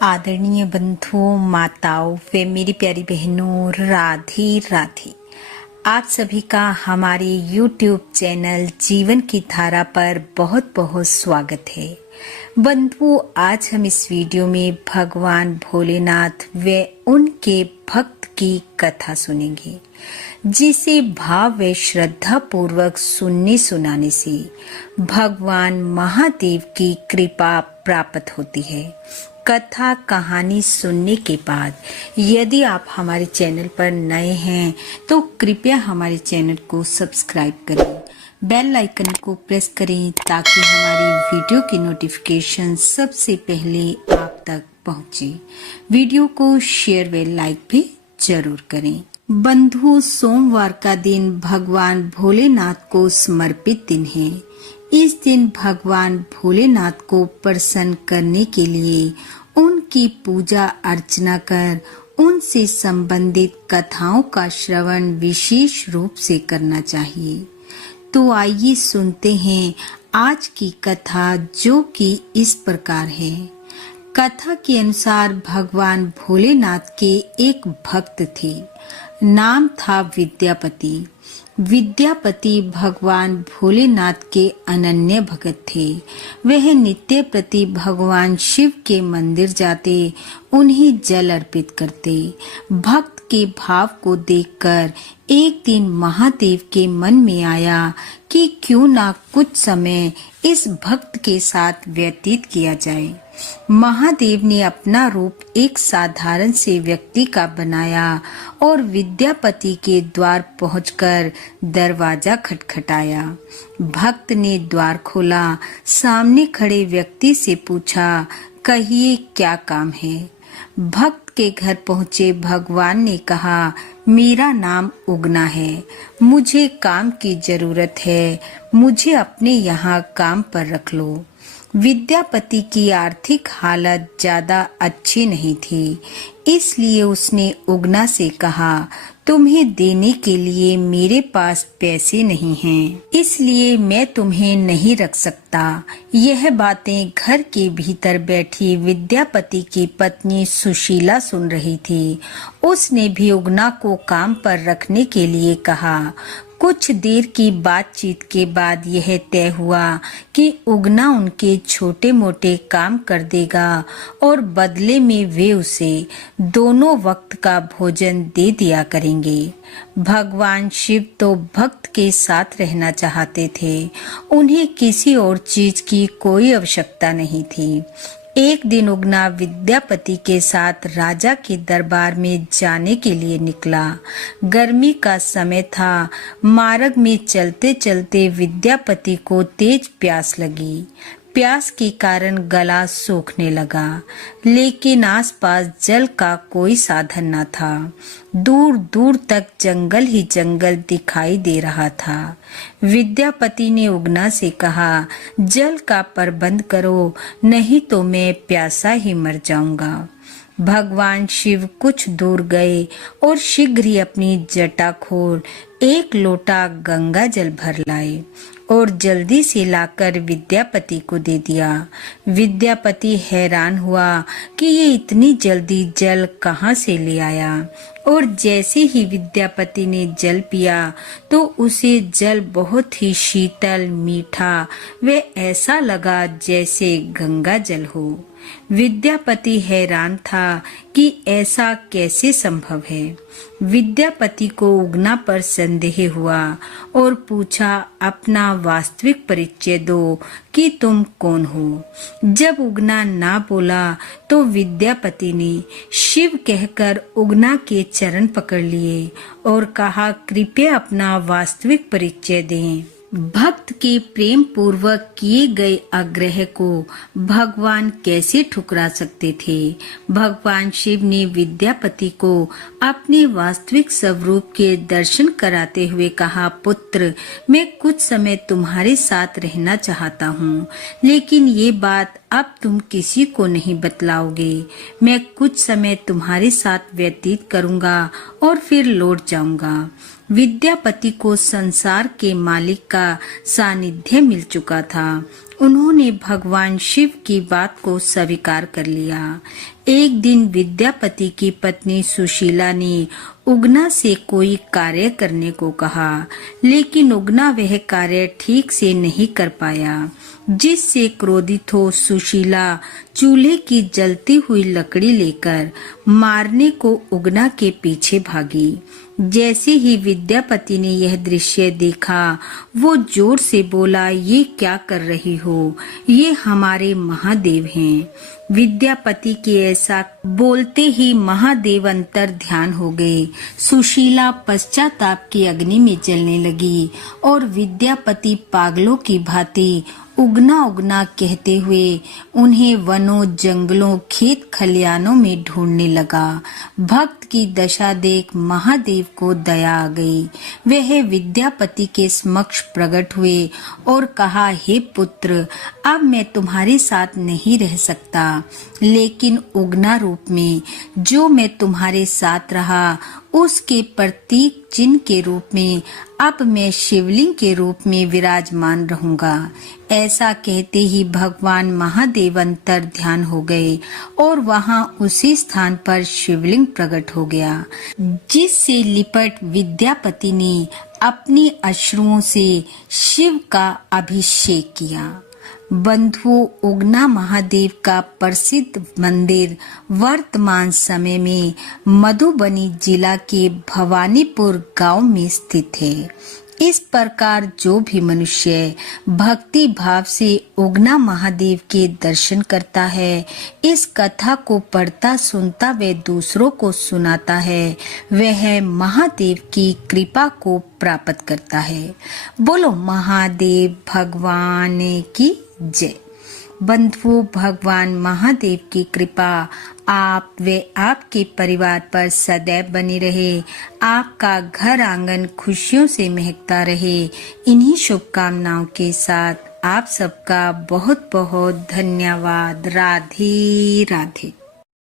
आदरणीय बंधुओं, माताओं व मेरी प्यारी बहनों, राधे राधे। आप सभी का हमारे YouTube चैनल जीवन की धारा पर बहुत बहुत स्वागत है। बंधुओं, आज हम इस वीडियो में भगवान भोलेनाथ व उनके भक्त की कथा सुनेंगे, जिसे भाव व श्रद्धा पूर्वक सुनने सुनाने से भगवान महादेव की कृपा प्राप्त होती है। कथा कहानी सुनने के बाद यदि आप हमारे चैनल पर नए हैं तो कृपया हमारे चैनल को सब्सक्राइब करें, बेल आइकन को प्रेस करें ताकि हमारी वीडियो की नोटिफिकेशन सबसे पहले आप तक पहुंचे। वीडियो को शेयर व लाइक भी जरूर करें। बंधु, सोमवार का दिन भगवान भोलेनाथ को समर्पित दिन है। इस दिन भगवान भोलेनाथ को प्रसन्न करने के लिए उनकी पूजा अर्चना कर उनसे संबंधित कथाओं का श्रवण विशेष रूप से करना चाहिए। तो आइए सुनते हैं आज की कथा, जो कि इस प्रकार है। कथा के अनुसार भगवान भोलेनाथ के एक भक्त थे, नाम था विद्यापति। विद्यापति भगवान भोलेनाथ के अनन्य भक्त थे। वह नित्य प्रति भगवान शिव के मंदिर जाते, उन्हें जल अर्पित करते। भक्त के भाव को देखकर एक दिन महादेव के मन में आया कि क्यों ना कुछ समय इस भक्त के साथ व्यतीत किया जाए। महादेव ने अपना रूप एक साधारण से व्यक्ति का बनाया और विद्यापति के द्वार पहुंचकर दरवाजा खटखटाया। भक्त ने द्वार खोला, सामने खड़े व्यक्ति से पूछा, कहिए क्या काम है। भक्त के घर पहुंचे भगवान ने कहा, मेरा नाम उगना है, मुझे काम की जरूरत है, मुझे अपने यहाँ काम पर रख लो। विद्यापति की आर्थिक हालत ज्यादा अच्छी नहीं थी, इसलिए उसने उगना से कहा, तुम्हें देने के लिए मेरे पास पैसे नहीं हैं, इसलिए मैं तुम्हें नहीं रख सकता। यह बातें घर के भीतर बैठी विद्यापति की पत्नी सुशीला सुन रही थी। उसने भी उगना को काम पर रखने के लिए कहा। कुछ देर की बातचीत के बाद यह तय हुआ कि उगना उनके छोटे मोटे काम कर देगा और बदले में वे उसे दोनों वक्त का भोजन दे दिया करेंगे। भगवान शिव तो भक्त के साथ रहना चाहते थे, उन्हें किसी और चीज की कोई आवश्यकता नहीं थी। एक दिन उगना विद्यापति के साथ राजा के दरबार में जाने के लिए निकला। गर्मी का समय था। मार्ग में चलते चलते विद्यापति को तेज प्यास लगी। प्यास के कारण गला सूखने लगा, लेकिन आसपास जल का कोई साधन न था। दूर दूर तक जंगल ही जंगल दिखाई दे रहा था। विद्यापति ने उगना से कहा, जल का प्रबंध करो, नहीं तो मैं प्यासा ही मर जाऊंगा। भगवान शिव कुछ दूर गए और शीघ्र ही अपनी जटा खोल एक लोटा गंगा जल भर लाए और जल्दी से लाकर विद्यापति को दे दिया। विद्यापति हैरान हुआ कि ये इतनी जल्दी जल कहाँ से ले आया, और जैसे ही विद्यापति ने जल पिया तो उसे जल बहुत ही शीतल, मीठा व ऐसा लगा जैसे गंगा जल हो। विद्यापति हैरान था कि ऐसा कैसे संभव है। विद्यापति को उगना पर संदेह हुआ और पूछा, अपना वास्तविक परिचय दो कि तुम कौन हो। जब उगना ना बोला तो विद्यापति ने शिव कहकर उगना के चरण पकड़ लिए और कहा, कृपया अपना वास्तविक परिचय दें। भक्त के प्रेम पूर्वक किए गए आग्रह को भगवान कैसे ठुकरा सकते थे। भगवान शिव ने विद्यापति को अपने वास्तविक स्वरूप के दर्शन कराते हुए कहा, पुत्र, मैं कुछ समय तुम्हारे साथ रहना चाहता हूँ, लेकिन ये बात अब तुम किसी को नहीं बतलाओगे। मैं कुछ समय तुम्हारे साथ व्यतीत करूंगा और फिर लौट जाऊंगा। विद्यापति को संसार के मालिक का सानिध्य मिल चुका था उन्होंने भगवान शिव की बात को स्वीकार कर लिया। एक दिन विद्यापति की पत्नी सुशीला ने उगना से कोई कार्य करने को कहा, लेकिन उगना वह कार्य ठीक से नहीं कर पाया, जिससे क्रोधित हो सुशीला चूल्हे की जलती हुई लकड़ी लेकर मारने को उगना के पीछे भागी। जैसे ही विद्यापति ने यह दृश्य देखा, वो जोर से बोला, ये क्या कर रही हो? ये हमारे महादेव हैं। विद्यापति के ऐसा बोलते ही महादेव अंतर ध्यान हो गए। सुशीला पश्चाताप की अग्नि में जलने लगी और विद्यापति पागलों की भांति उगना उगना कहते हुए उन्हें वनों, जंगलों, खेत खलियानों में ढूंढने लगा। भक्त की दशा देख महादेव को दया आ गई। वह विद्यापति के समक्ष प्रकट हुए और कहा, हे पुत्र, अब मैं तुम्हारे साथ नहीं रह सकता, लेकिन उगना रूप में जो मैं तुम्हारे साथ रहा, उसके प्रतीक चिन्ह के रूप में अब मैं शिवलिंग के रूप में विराजमान रहूंगा। ऐसा कहते ही भगवान महादेव अंतर ध्यान हो गए और वहां उसी स्थान पर शिवलिंग प्रकट हो गया, जिससे लिपट विद्यापति ने अपने अश्रुओं से शिव का अभिषेक किया। बंधुओं, उगना महादेव का प्रसिद्ध मंदिर वर्तमान समय में मधुबनी जिला के भवानीपुर गांव में स्थित है। इस प्रकार जो भी मनुष्य भक्ति भाव से उगना महादेव के दर्शन करता है, इस कथा को पढ़ता सुनता व दूसरों को सुनाता है, वह महादेव की कृपा को प्राप्त करता है। बोलो महादेव भगवान की जय। बंधुओं, भगवान महादेव की कृपा आप व आपके परिवार पर सदैव बनी रहे। आपका घर आंगन खुशियों से महकता रहे। इन्हीं शुभकामनाओं के साथ आप सबका बहुत बहुत धन्यवाद। राधे राधे।